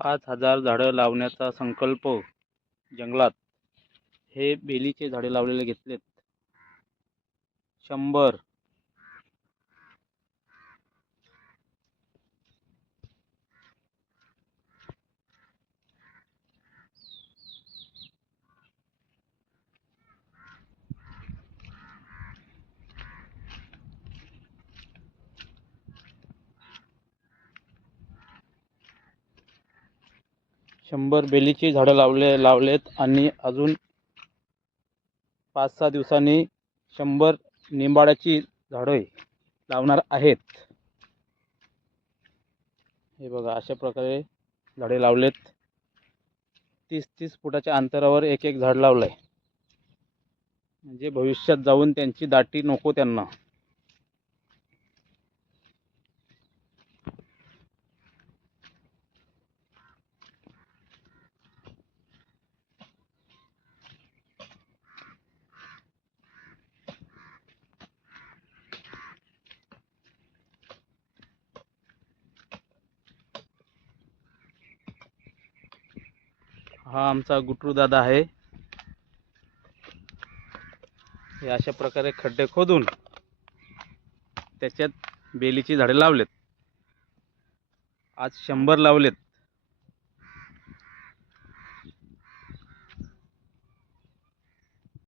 5,000 झाडं लावण्याचा संकल्प जंगलात. हे बेलीचे झाडे लावलेले घेतलेत 100. 100 बेलीची झाडं लावलेत आणि अजून 5-6 दिवसांनी 100 निंबाळ्याची झाडे लावणार आहेत. हे बघा, अशा प्रकारे झाडे लावलेत. 30-30 फुटाच्या अंतरावर एक एक झाड लावलंय, म्हणजे भविष्यात जाऊन त्यांची दाटी नको त्यांना. हा आमचा गुटरू दादा आहे. हे अशा प्रकारे खड्डे खोदून त्याच्यात बेलीची झाडे लावलेत. आज 100 लावलेत.